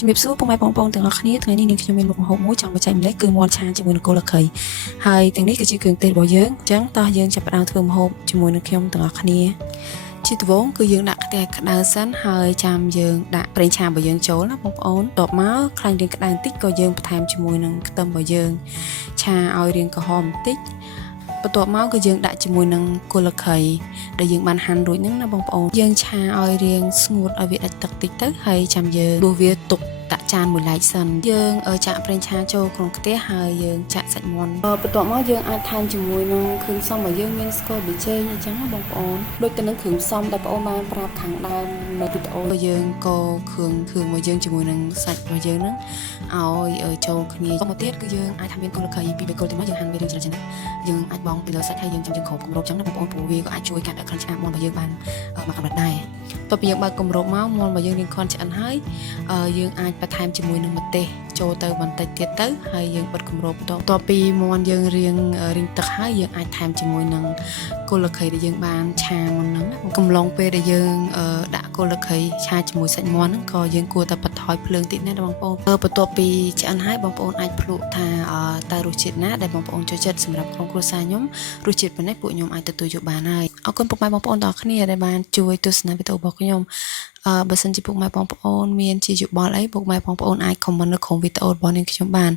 ជំរាបសួរពុកម៉ែបងប្អូនទាំងអស់គ្នាថ្ងៃនេះនាងខ្ញុំមានមុខម្ហូបមួយចង់បញ្ចេញម្លេចគឺមាន់ឆាជាមួយនឹងគល់លខីហើយទាំងនេះគឺជាគ្រឿងទេសរបស់យើងអញ្ចឹងតោះយើងចាប់ផ្ដើមធ្វើម្ហូបជាមួយនឹងខ្ញុំទាំងអស់គ្នាជាដំបូងគឺយើងដាក់ខ្ទះក្តៅសិនហើយចាំយើងដាក់ប្រេងឆារបស់យើងចូលណាបងប្អូនតបមកខ្លាញ់រាងក្តៅបន្តិចក៏យើងបន្ថែមជាមួយនឹងខ្ទឹមរបស់យើងឆាឲ្យរាងក្រហមបន្តិចបន្ទាប់មកគឺយើងដាក់ជាមួយនឹងគល់លខីដែលយើងបានហាន់រួចហ្នឹងណាបងប្អូនយើងឆាឲ្យរាងស្ងួតឲ្យវាដាច់ទឹកតិចទៅហើយចាំយើងដួសវាទុកដាក់ចានមួយឡែកសិនយើងចាក់ប្រេងឆាចូលក្នុងខ្ទះហើយយើងចាក់សាច់មាន់បន្ទាប់មកយើងអាចថែមជាមួយនឹងគ្រឿងផ្សំរបស់យើងមានស្ករប៊ីចេងអញ្ចឹងណាបងប្អូនដូចទៅនឹងគ្រឿងផ្សំដែលបងប្អូនបានប្រាប់ខាងដើមនៅវីដេអូយើងក៏គ្រឿងរបស់យើងជាមួយនឹងសាច់របស់យើងហ្នឹងឲ្យចូលគ្នាមកទៀតគឺយើងអាចថាមានគល់លខីពីគល់ទៅមកយើងហាន់វារៀងច្រើនណាយើងអាចបងពីលើសាច់ហើយយើងចាំយើងគ្របគម្របអញ្ចឹងណាបងប្អូនព្រោះវាក៏អាចជួយកាត់ក្លិនឆ្អាបមាន់របស់យើងបានមកកម្រិតដែរតបពីយើងបើកគម្របមកមាន់របស់យើងរៀងខន់ឆ្អិនហើយយើងអាចបន្ថែមជាមួយនឹងម្ទេសចូលទៅបន្តិចទៀតទៅហើយយើងបិទគម្របបន្ទាប់ពីមាន់យើងរៀងទឹកហើយយើងអាចថែមជាមួយនឹងគល់លខីដែលយើងបានឆាមុនហ្នឹងណាកំឡុងពេលដែលយើងដាក់គល់លខីឆាជាមួយសាច់មាន់ហ្នឹងក៏យើងគួរតែបន្ថយភ្លើងតិចណាបងប្អូនបន្ទាប់ពីឆ្អិនហើយបងប្អូនអាចភ្លក់ថាតើរសជាតិណាដែលបងប្អូនចូលចិត្តសម្រាប់ក្រុមគ្រួសារខ្ញុំរសជាតិប៉ុណ្ណេះពួកខ្ញុំអាចទទួលយកបានហើយអរគុណពុកម៉ែបងប្អូនទាំងអស់គ្នាដែលបានជួយទស្សនាវីដេអូរបស់ខ្ញុំបើសិនជាពុកម៉ែបងប្អូនមានជាយោបល់អីពុកម៉ែបងប្អូនអាច comment នៅក្នុងវីដេអូរបស់នាងខ្ញុំបាន